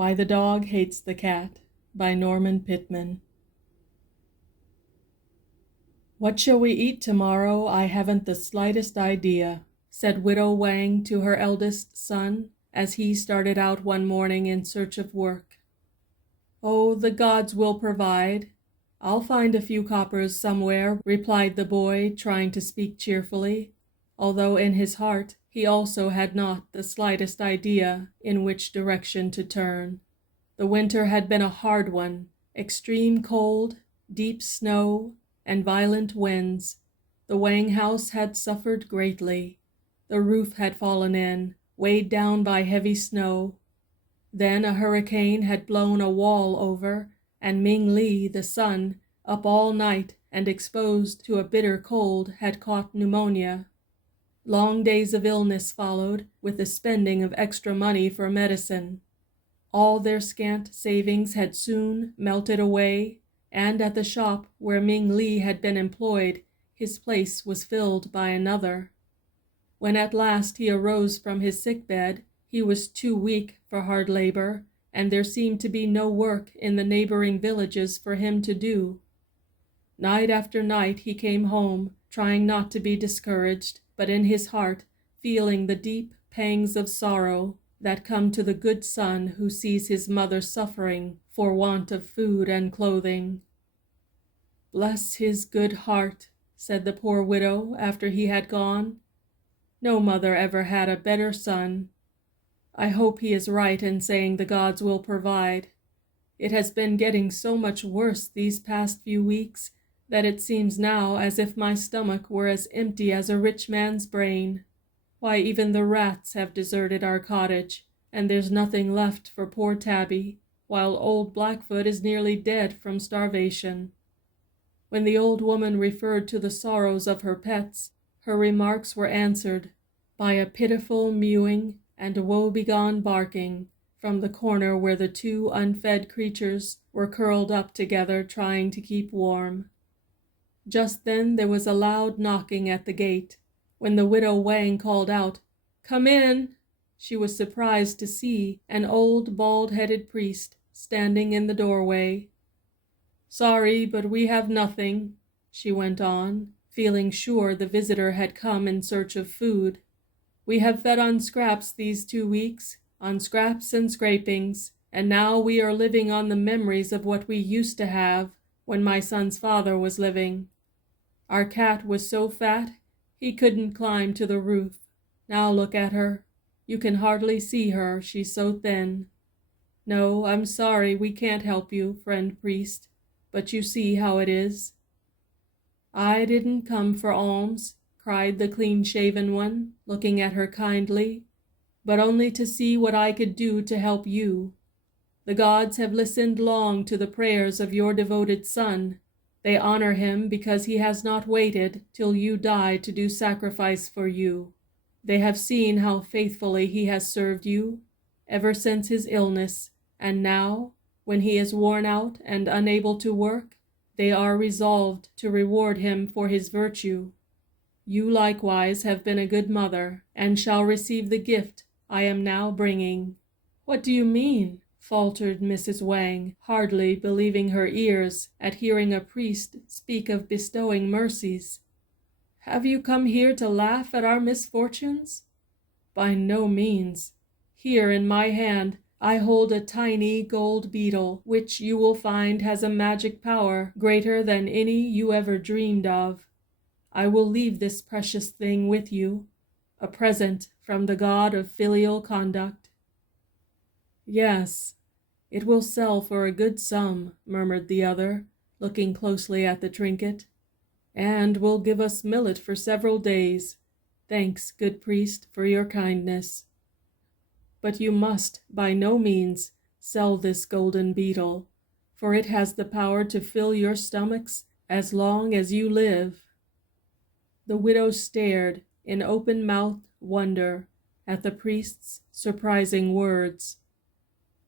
Why the Dog Hates the Cat by Norman Pitman. What shall we eat tomorrow? I haven't the slightest idea, said Widow Wang to her eldest son as he started out one morning in search of work. Oh, the gods will provide. I'll find a few coppers somewhere, replied the boy, trying to speak cheerfully, although in his heart he also had not the slightest idea in which direction to turn. The winter had been a hard one, extreme cold, deep snow, and violent winds. The Wang house had suffered greatly. The roof had fallen in, weighed down by heavy snow. Then a hurricane had blown a wall over, and Ming-li, the son, up all night and exposed to a bitter cold, had caught pneumonia. Long days of illness followed, with the spending of extra money for medicine. All their scant savings had soon melted away, and at the shop where Ming-li had been employed, his place was filled by another. When at last he arose from his sick bed, he was too weak for hard labor, and there seemed to be no work in the neighboring villages for him to do. Night after night he came home, trying not to be discouraged, but in his heart feeling the deep pangs of sorrow that come to the good son who sees his mother suffering for want of food and clothing. Bless his good heart, said the poor widow after he had gone. No mother ever had a better son. I hope he is right in saying the gods will provide. It has been getting so much worse these past few weeks that it seems now as if my stomach were as empty as a rich man's brain. Why, even the rats have deserted our cottage, and there's nothing left for poor Tabby, while old Blackfoot is nearly dead from starvation. When the old woman referred to the sorrows of her pets, her remarks were answered by a pitiful mewing and a woe-begone barking from the corner where the two unfed creatures were curled up together trying to keep warm. Just then there was a loud knocking at the gate. When the Widow Wang called out, "Come in," she was surprised to see an old bald-headed priest standing in the doorway. "Sorry, but we have nothing," she went on, feeling sure the visitor had come in search of food. "We have fed on scraps these 2 weeks, on scraps and scrapings, and now we are living on the memories of what we used to have when my son's father was living. Our cat was so fat he couldn't climb to the roof. Now look at her. You can hardly see her, she's so thin. No, I'm sorry we can't help you, friend priest, but you see how it is." "I didn't come for alms," cried the clean-shaven one, looking at her kindly, "but only to see what I could do to help you. The gods have listened long to the prayers of your devoted son. They honor him because he has not waited till you die to do sacrifice for you. They have seen how faithfully he has served you ever since his illness, and now, when he is worn out and unable to work, they are resolved to reward him for his virtue. You likewise have been a good mother, and shall receive the gift I am now bringing." "What do you mean?" faltered Mrs. Wang, hardly believing her ears at hearing a priest speak of bestowing mercies. "Have you come here to laugh at our misfortunes?" "By no means. Here in my hand I hold a tiny gold beetle, which you will find has a magic power greater than any you ever dreamed of. I will leave this precious thing with you, a present from the god of filial conduct." "Yes, it will sell for a good sum," murmured the other, looking closely at the trinket, "and will give us millet for several days. Thanks, good priest, for your kindness. But you must by no means sell this golden beetle, for it has the power to fill your stomachs as long as you live." The widow stared in open-mouthed wonder at the priest's surprising words.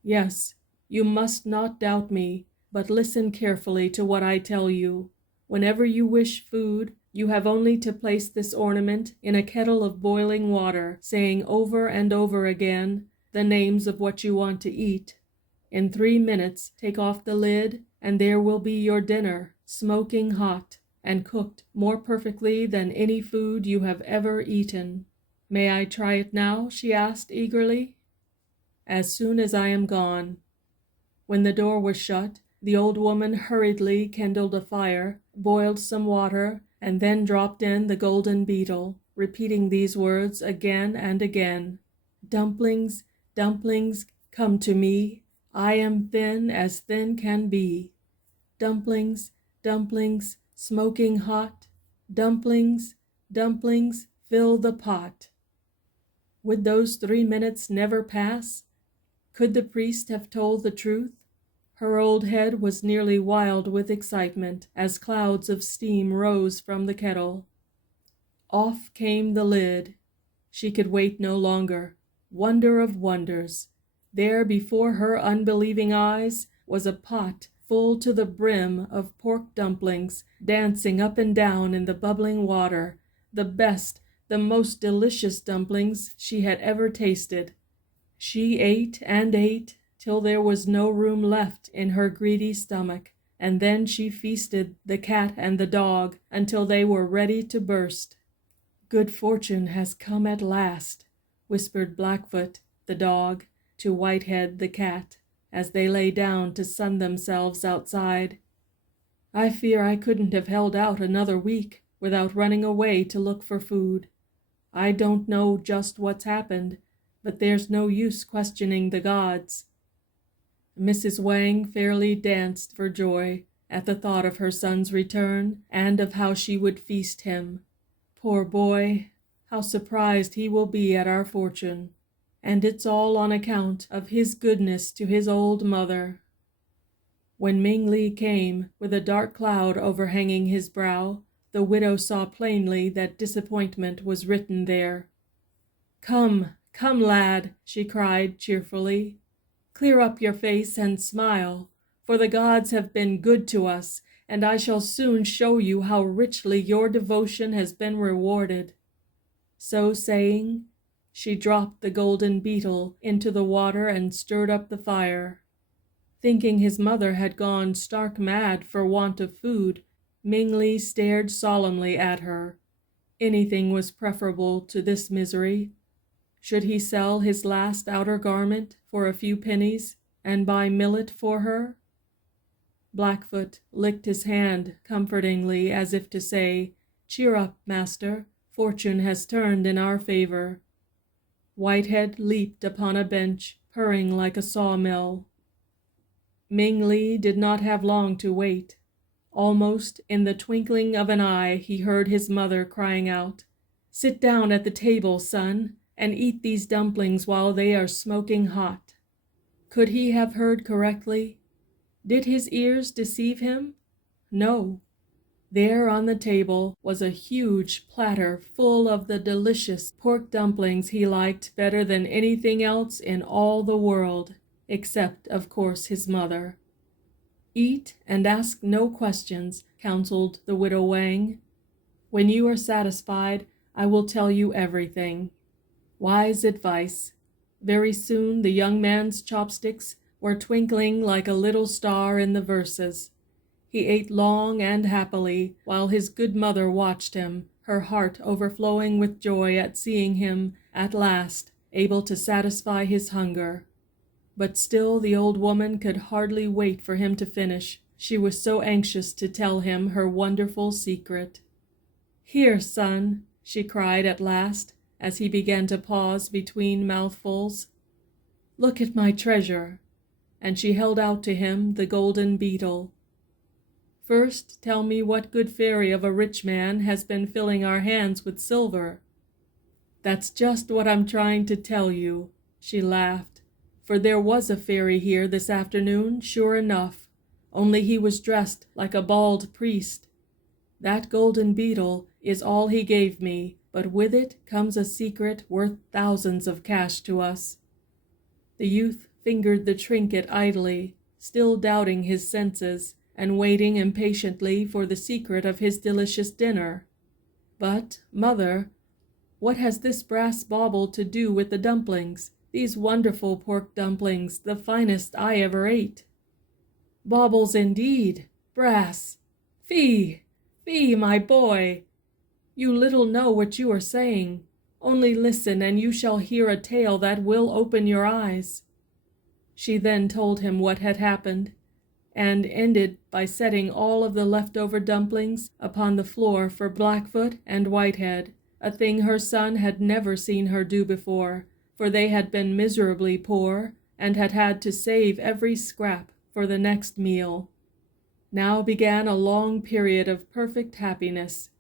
"Yes, you must not doubt me, but listen carefully to what I tell you. Whenever you wish food, you have only to place this ornament in a kettle of boiling water, saying over and over again the names of what you want to eat. In 3 minutes take off the lid, and there will be your dinner, smoking hot, and cooked more perfectly than any food you have ever eaten. May I try it now? She asked eagerly. As soon as I am gone. When the door was shut, the old woman hurriedly kindled a fire, boiled some water, and then dropped in the golden beetle, repeating these words again and again. Dumplings, dumplings, come to me. I am thin as thin can be. Dumplings, dumplings, smoking hot. Dumplings, dumplings, fill the pot. Would those 3 minutes never pass? Could the priest have told the truth? Her old head was nearly wild with excitement as clouds of steam rose from the kettle. Off came the lid. She could wait no longer. Wonder of wonders! There before her unbelieving eyes was a pot full to the brim of pork dumplings, dancing up and down in the bubbling water, the best, the most delicious dumplings she had ever tasted. She ate and ate till there was no room left in her greedy stomach, and then she feasted the cat and the dog until they were ready to burst. Good fortune has come at last, whispered Blackfoot, the dog, to Whitehead, the cat, as they lay down to sun themselves outside. I fear I couldn't have held out another week without running away to look for food. I don't know just what's happened, but there's no use questioning the gods. Mrs. Wang fairly danced for joy at the thought of her son's return and of how she would feast him. Poor boy, how surprised he will be at our fortune. And it's all on account of his goodness to his old mother. When Ming-li came, with a dark cloud overhanging his brow, the widow saw plainly that disappointment was written there. Come, come, lad, she cried cheerfully. Clear up your face and smile, for the gods have been good to us, and I shall soon show you how richly your devotion has been rewarded. So saying, she dropped the golden beetle into the water and stirred up the fire. Thinking his mother had gone stark mad for want of food, Ming-li stared solemnly at her. Anything was preferable to this misery. Should he sell his last outer garment for a few pennies and buy millet for her? Blackfoot licked his hand comfortingly as if to say, Cheer up, master, fortune has turned in our favor. Whitehead leaped upon a bench, purring like a sawmill. Ming-li did not have long to wait. Almost in the twinkling of an eye he heard his mother crying out, Sit down at the table, son, and eat these dumplings while they are smoking hot. Could he have heard correctly? Did his ears deceive him? No. There on the table was a huge platter full of the delicious pork dumplings he liked better than anything else in all the world, except, of course, his mother. Eat and ask no questions, counseled the Widow Wang. When you are satisfied, I will tell you everything. Wise advice. Very soon the young man's chopsticks were twinkling like a little star in the verses. He ate long and happily, while his good mother watched him, her heart overflowing with joy at seeing him, at last, able to satisfy his hunger. But still the old woman could hardly wait for him to finish. She was so anxious to tell him her wonderful secret. Here, son, she cried at last, as he began to pause between mouthfuls. Look at my treasure. And she held out to him the golden beetle. First, tell me what good fairy of a rich man has been filling our hands with silver. That's just what I'm trying to tell you, she laughed, for there was a fairy here this afternoon, sure enough, only he was dressed like a bald priest. That golden beetle is all he gave me, but with it comes a secret worth thousands of cash to us. The youth fingered the trinket idly, still doubting his senses, and waiting impatiently for the secret of his delicious dinner. But, mother, what has this brass bauble to do with the dumplings? These wonderful pork dumplings, the finest I ever ate." "Baubles indeed! Brass! Fie! Fie, my boy! You little know what you are saying. Only listen, and you shall hear a tale that will open your eyes." She then told him what had happened, and ended by setting all of the leftover dumplings upon the floor for Blackfoot and Whitehead, a thing her son had never seen her do before, for they had been miserably poor and had had to save every scrap for the next meal. Now began a long period of perfect happiness.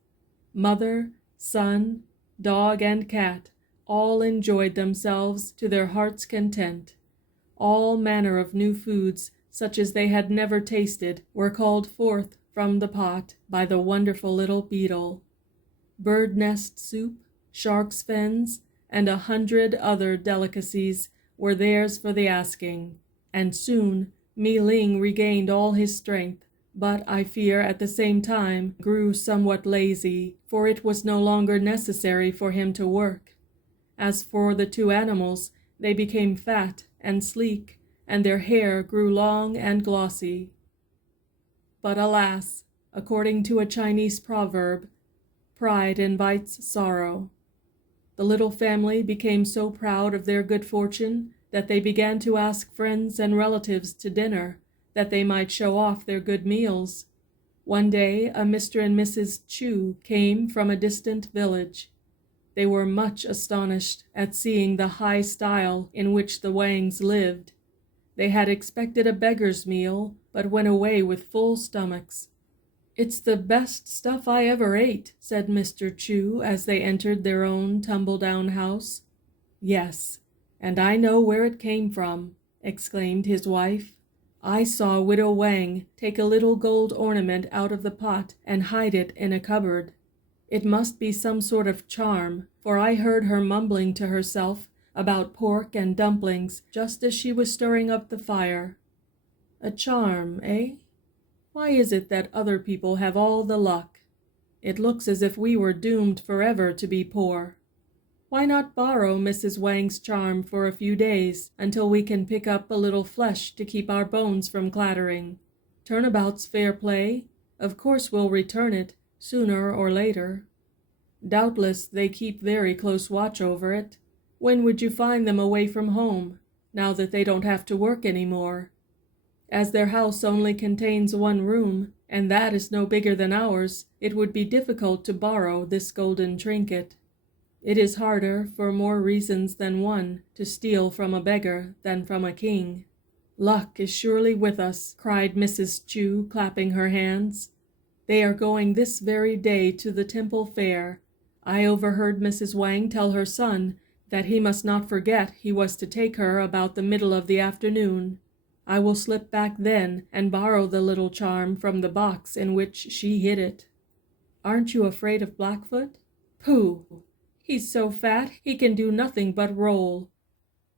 Mother, son, dog, and cat all enjoyed themselves to their heart's content. All manner of new foods, such as they had never tasted, were called forth from the pot by the wonderful little beetle. Bird nest soup, shark's fins, and 100 other delicacies were theirs for the asking, and soon Ming-li regained all his strength, but I fear at the same time grew somewhat lazy, for it was no longer necessary for him to work. As for the two animals, they became fat and sleek, and their hair grew long and glossy. But alas, according to a Chinese proverb, pride invites sorrow. The little family became so proud of their good fortune that they began to ask friends and relatives to dinner, that they might show off their good meals. One day a Mr. and Mrs. Chu came from a distant village. They were much astonished at seeing the high style in which the Wangs lived. They had expected a beggar's meal, but went away with full stomachs. "It's the best stuff I ever ate," said Mr. Chu as they entered their own tumble-down house. "Yes, and I know where it came from," exclaimed his wife. "I saw Widow Wang take a little gold ornament out of the pot and hide it in a cupboard. It must be some sort of charm, for I heard her mumbling to herself about pork and dumplings just as she was stirring up the fire. A charm, eh? Why is it that other people have all the luck? It looks as if we were doomed forever to be poor. Why not borrow Mrs. Wang's charm for a few days until we can pick up a little flesh to keep our bones from clattering? Turnabout's fair play. Of course we'll return it, sooner or later. Doubtless they keep very close watch over it. When would you find them away from home, now that they don't have to work any more? As their house only contains one room, and that is no bigger than ours, it would be difficult to borrow this golden trinket. It is harder, for more reasons than one, to steal from a beggar than from a king." "Luck is surely with us," cried Mrs. Chu, clapping her hands. "They are going this very day to the temple fair. I overheard Mrs. Wang tell her son that he must not forget he was to take her about the middle of the afternoon. I will slip back then and borrow the little charm from the box in which she hid it." "Aren't you afraid of Blackfoot?" "Pooh! He's so fat he can do nothing but roll.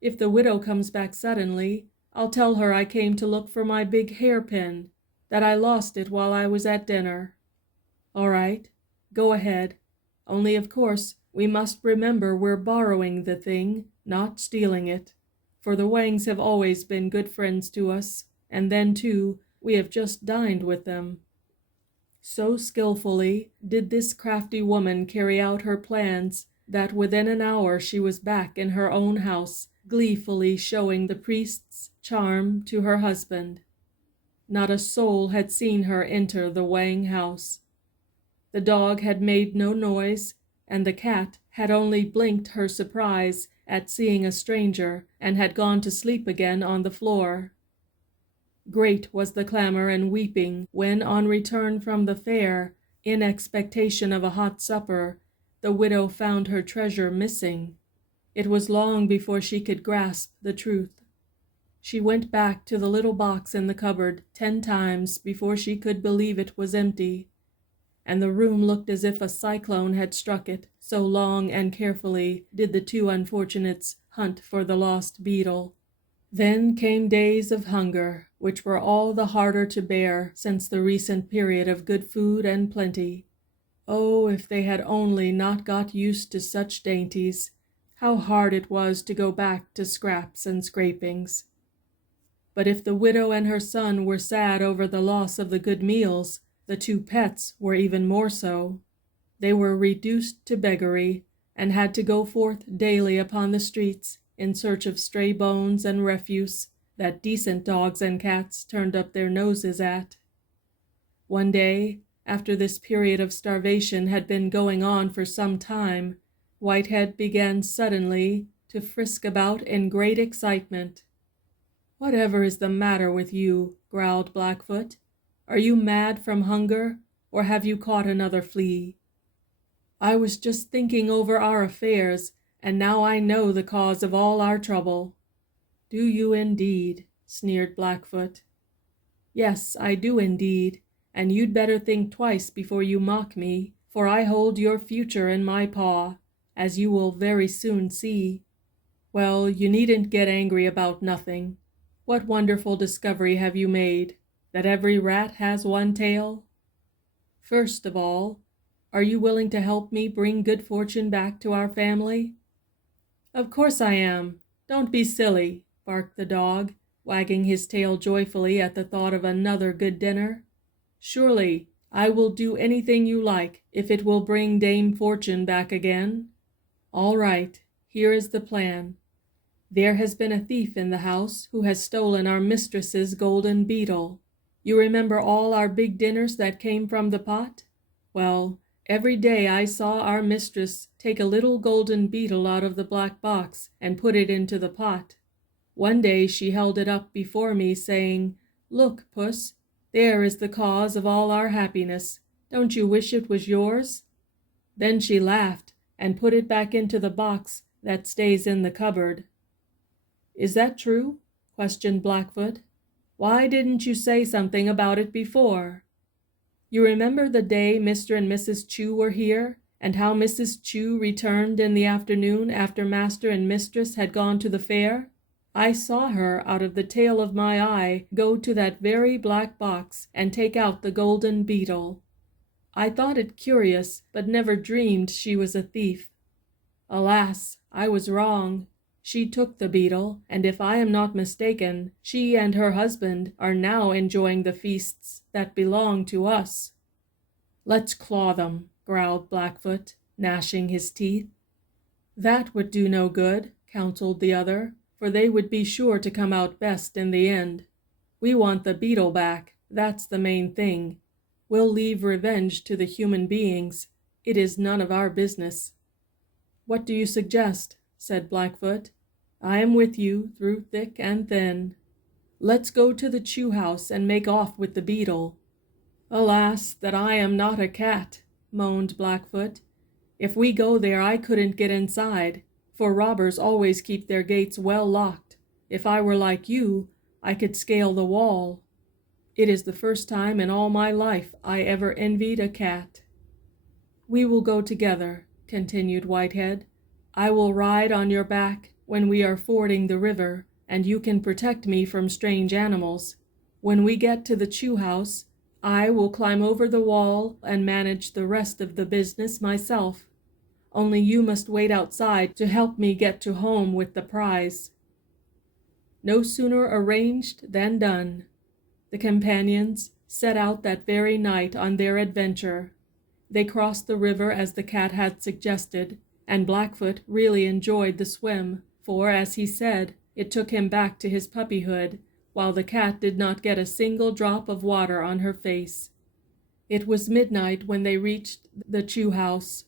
If the widow comes back suddenly, I'll tell her I came to look for my big hairpin, that I lost it while I was at dinner." "All right, go ahead. Only, of course, we must remember we're borrowing the thing, not stealing it, for the Wangs have always been good friends to us, and then, too, we have just dined with them." So skillfully did this crafty woman carry out her plans that within an hour she was back in her own house, gleefully showing the priest's charm to her husband. Not a soul had seen her enter the Wang house. The dog had made no noise, and the cat had only blinked her surprise at seeing a stranger and had gone to sleep again on the floor. Great was the clamor and weeping when, on return from the fair, in expectation of a hot supper, the widow found her treasure missing. It was long before she could grasp the truth. She went back to the little box in the cupboard 10 times before she could believe it was empty, and the room looked as if a cyclone had struck it, so long and carefully did the two unfortunates hunt for the lost beetle. Then came days of hunger, which were all the harder to bear since the recent period of good food and plenty. Oh, if they had only not got used to such dainties, How hard it was to go back to scraps and scrapings. But if the widow and her son were sad over the loss of the good meals, the two pets were even more so. They were reduced to beggary, and had to go forth daily upon the streets in search of stray bones and refuse that decent dogs and cats turned up their noses at. One day, after this period of starvation had been going on for some time, Whitehead began suddenly to frisk about in great excitement. "Whatever is the matter with you?" growled Blackfoot. "Are you mad from hunger, or have you caught another flea?" "I was just thinking over our affairs, and now I know the cause of all our trouble." "Do you indeed?" sneered Blackfoot. "Yes, I do indeed, and you'd better think twice before you mock me, for I hold your future in my paw, as you will very soon see. Well, you needn't get angry about nothing. What wonderful discovery have you made, that every rat has one tail? First of all, are you willing to help me bring good fortune back to our family?" "Of course I am. Don't be silly," barked the dog, wagging his tail joyfully at the thought of another good dinner. "Surely, I will do anything you like if it will bring Dame Fortune back again. All right, here is the plan. There has been a thief in the house who has stolen our mistress's golden beetle. You remember all our big dinners that came from the pot? Well, every day I saw our mistress take a little golden beetle out of the black box and put it into the pot. One day she held it up before me, saying, 'Look, Puss, there is the cause of all our happiness. Don't you wish it was yours?' Then she laughed and put it back into the box that stays in the cupboard." "Is that true?" questioned Blackfoot. "Why didn't you say something about it before?" "You remember the day Mr. and Mrs. Chu were here, and how Mrs. Chu returned in the afternoon after Master and Mistress had gone to the fair? I saw her out of the tail of my eye go to that very black box and take out the golden beetle. I thought it curious, but never dreamed she was a thief. Alas, I was wrong. She took the beetle, and if I am not mistaken, she and her husband are now enjoying the feasts that belong to us." "Let's claw them," growled Blackfoot, gnashing his teeth. "That would do no good," counseled the other, "for they would be sure to come out best in the end. We want the beetle back, that's the main thing. We'll leave revenge to the human beings. It is none of our business." "What do you suggest?" said Blackfoot. "I am with you through thick and thin." "Let's go to the Chu house and make off with the beetle." "Alas, that I am not a cat," moaned Blackfoot. "If we go there I couldn't get inside, for robbers always keep their gates well locked. If I were like you, I could scale the wall. It is the first time in all my life I ever envied a cat." "We will go together," continued Whitehead. "I will ride on your back when we are fording the river, and you can protect me from strange animals. When we get to the Chu house, I will climb over the wall and manage the rest of the business myself. Only you must wait outside to help me get to home with the prize." No sooner arranged than done. The companions set out that very night on their adventure. They crossed the river as the cat had suggested, and Blackfoot really enjoyed the swim, for, as he said, it took him back to his puppyhood, while the cat did not get a single drop of water on her face. It was midnight when they reached the Chu house.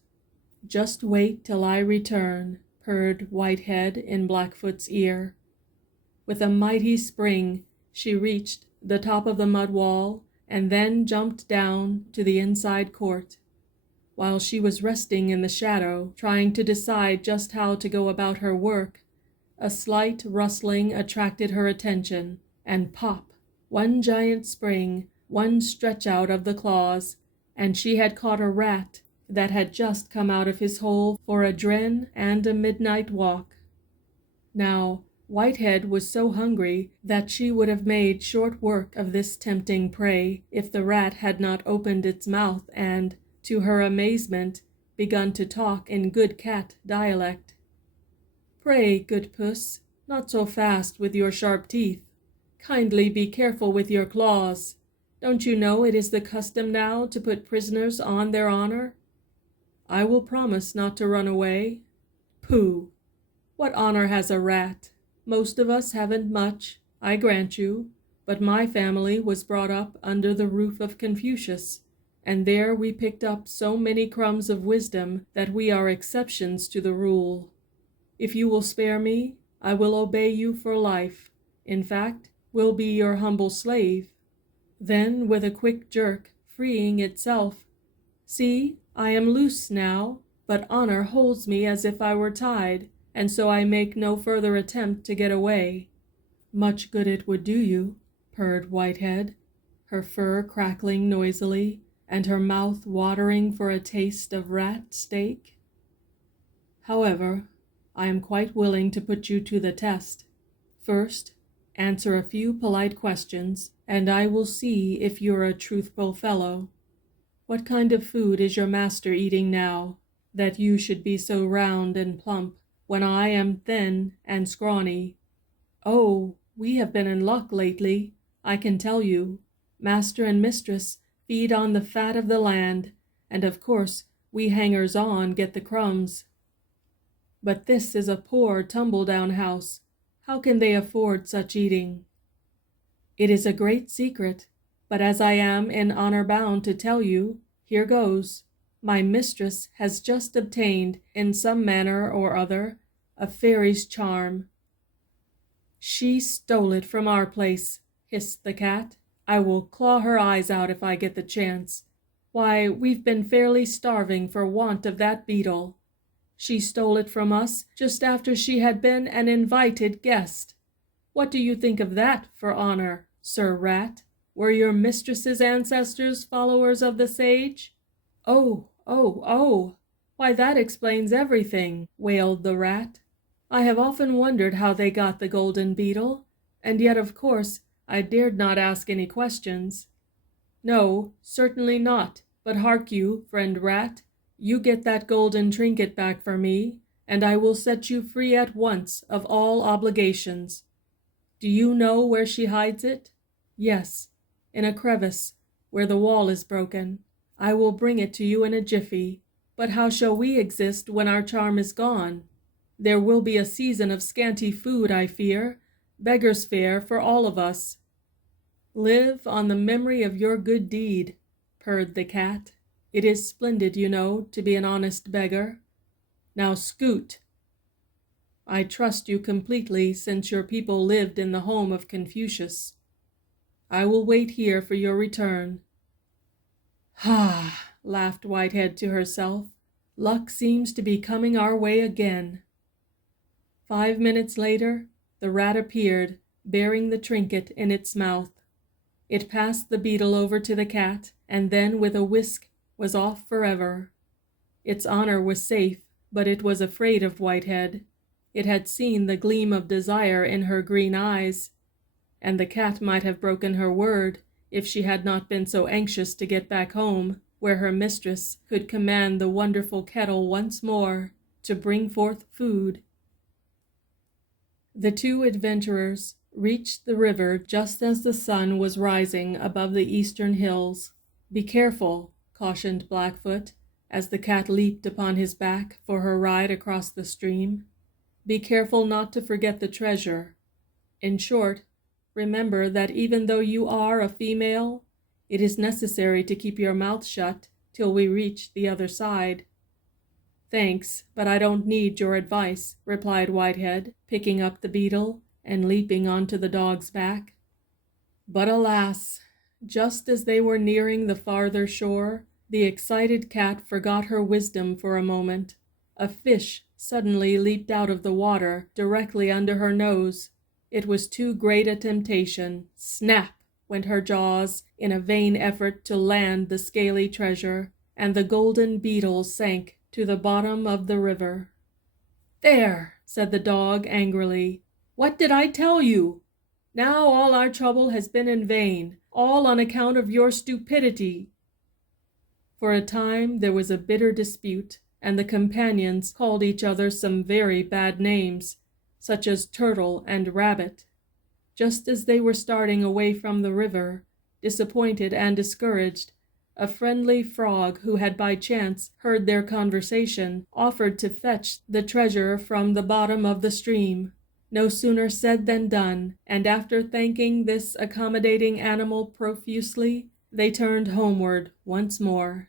"Just wait till I return," purred Whitehead in Blackfoot's ear. With a mighty spring, she reached the top of the mud wall and then jumped down to the inside court. While she was resting in the shadow, trying to decide just how to go about her work, a slight rustling attracted her attention, and pop! One giant spring, one stretch out of the claws, and she had caught a rat that had just come out of his hole for a dren and a midnight walk. Now, Whitehead was so hungry that she would have made short work of this tempting prey if the rat had not opened its mouth and, to her amazement, begun to talk in good cat dialect. Pray, good puss, not so fast with your sharp teeth. Kindly be careful with your claws. Don't you know it is the custom now to put prisoners on their honor? I will promise not to run away. Pooh! What honor has a rat? Most of us haven't much, I grant you, but my family was brought up under the roof of Confucius, and there we picked up so many crumbs of wisdom that we are exceptions to the rule. If you will spare me, I will obey you for life. In fact, will be your humble slave. Then, with a quick jerk, freeing itself, see, I am loose now, but honor holds me as if I were tied, and so I make no further attempt to get away. Much good it would do you, purred Whitehead, her fur crackling noisily, and her mouth watering for a taste of rat steak. However, I am quite willing to put you to the test. First, answer a few polite questions, and I will see if you're a truthful fellow. What kind of food is your master eating now, that you should be so round and plump, when I am thin and scrawny? Oh, we have been in luck lately, I can tell you. Master and mistress feed on the fat of the land, and of course we hangers-on get the crumbs. But this is a poor tumble-down house. How can they afford such eating? It is a great secret, but as I am in honor bound to tell you, here goes. My mistress has just obtained, in some manner or other, a fairy's charm. She stole it from our place, hissed the cat. I will claw her eyes out if I get the chance. Why, we've been fairly starving for want of that beetle. She stole it from us just after she had been an invited guest. What do you think of that for honor, Sir Rat? Were your mistress's ancestors followers of the sage? Oh, oh, oh! Why, that explains everything, wailed the rat. I have often wondered how they got the golden beetle, and yet, of course, I dared not ask any questions. No, certainly not, but hark you, friend rat, you get that golden trinket back for me, and I will set you free at once of all obligations. Do you know where she hides it? Yes, in a crevice, where the wall is broken. I will bring it to you in a jiffy. But how shall we exist when our charm is gone? There will be a season of scanty food, I fear, beggar's fare for all of us. Live on the memory of your good deed, purred the cat. It is splendid, you know, to be an honest beggar. Now scoot. I trust you completely, since your people lived in the home of Confucius. I will wait here for your return. Ha! Laughed Whitehead to herself. Luck seems to be coming our way again. 5 minutes later, the rat appeared, bearing the trinket in its mouth. It passed the beetle over to the cat, and then with a whisk was off forever. Its honor was safe, but it was afraid of Whitehead. It had seen the gleam of desire in her green eyes, and the cat might have broken her word if she had not been so anxious to get back home, where her mistress could command the wonderful kettle once more to bring forth food. The two adventurers reached the river just as the sun was rising above the eastern hills. Be careful, cautioned Blackfoot, as the cat leaped upon his back for her ride across the stream. Be careful not to forget the treasure. In short, remember that even though you are a female, it is necessary to keep your mouth shut till we reach the other side. Thanks, but I don't need your advice, replied Whitehead, picking up the beetle and leaping onto the dog's back. But alas, just as they were nearing the farther shore, the excited cat forgot her wisdom for a moment. A fish suddenly leaped out of the water directly under her nose. It was too great a temptation. Snap went her jaws in a vain effort to land the scaly treasure, and the golden beetle sank to the bottom of the river. There, said the dog angrily. What did I tell you? Now all our trouble has been in vain, all on account of your stupidity. For a time there was a bitter dispute, and the companions called each other some very bad names, such as Turtle and Rabbit. Just as they were starting away from the river, disappointed and discouraged, a friendly frog who had by chance heard their conversation offered to fetch the treasure from the bottom of the stream. No sooner said than done, and after thanking this accommodating animal profusely, they turned homeward once more.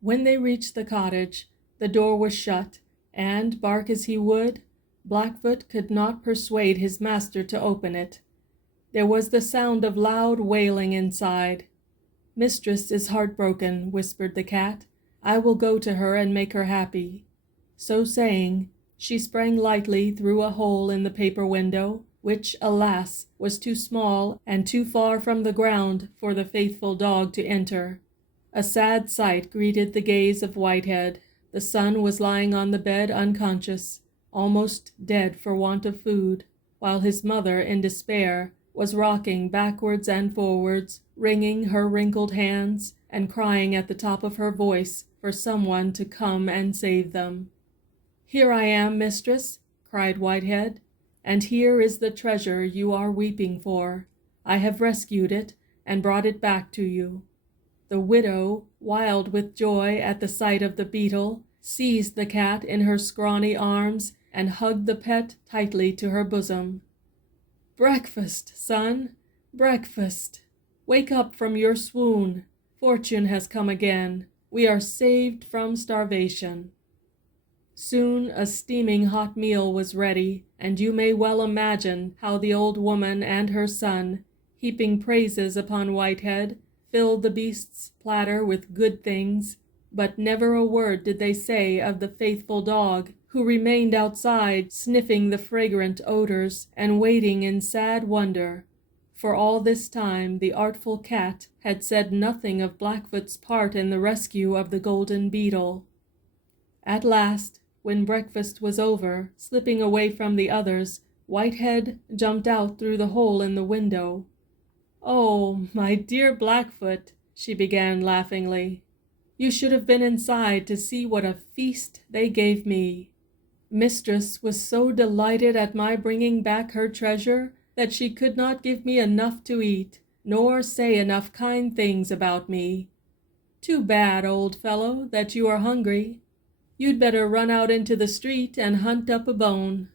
When they reached the cottage, the door was shut, and, bark as he would, Blackfoot could not persuade his master to open it. There was the sound of loud wailing inside. "Mistress is heartbroken," whispered the cat. "I will go to her and make her happy." So saying, she sprang lightly through a hole in the paper window, which, alas, was too small and too far from the ground for the faithful dog to enter. A sad sight greeted the gaze of Whitehead. The son was lying on the bed unconscious, almost dead for want of food, while his mother, in despair, was rocking backwards and forwards, wringing her wrinkled hands, and crying at the top of her voice for someone to come and save them. "Here I am, mistress," cried Whitehead, "and here is the treasure you are weeping for. I have rescued it and brought it back to you." The widow, wild with joy at the sight of the beetle, seized the cat in her scrawny arms and hugged the pet tightly to her bosom. "Breakfast, son, breakfast! Wake up from your swoon. Fortune has come again. We are saved from starvation." Soon a steaming hot meal was ready, and you may well imagine how the old woman and her son, heaping praises upon Whitehead, filled the beast's platter with good things, but never a word did they say of the faithful dog, who remained outside sniffing the fragrant odors and waiting in sad wonder. For all this time the artful cat had said nothing of Blackfoot's part in the rescue of the golden beetle. At last, when breakfast was over, slipping away from the others, Whitehead jumped out through the hole in the window. "Oh, my dear Blackfoot," she began laughingly, "you should have been inside to see what a feast they gave me. Mistress was so delighted at my bringing back her treasure that she could not give me enough to eat, nor say enough kind things about me. Too bad, old fellow, that you are hungry. You'd better run out into the street and hunt up a bone."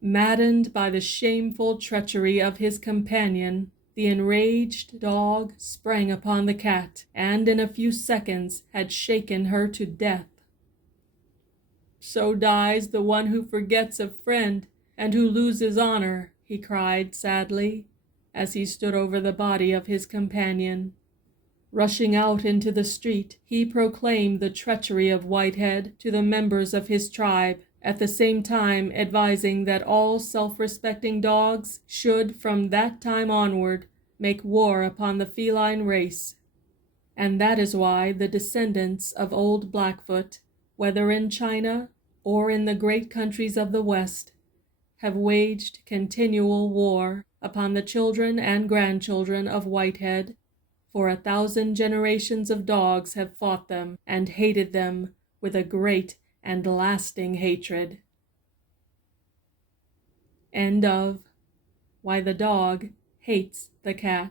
Maddened by the shameful treachery of his companion, the enraged dog sprang upon the cat, and in a few seconds had shaken her to death. "So dies the one who forgets a friend and who loses honor," he cried sadly, as he stood over the body of his companion. Rushing out into the street, he proclaimed the treachery of Whitehead to the members of his tribe, at the same time advising that all self-respecting dogs should from that time onward make war upon the feline race. And that is why the descendants of old Blackfoot, whether in China or in the great countries of the West, have waged continual war upon the children and grandchildren of Whitehead, for 1,000 generations of dogs have fought them and hated them with a great and lasting hatred. End of Why the Dog Hates the Cat.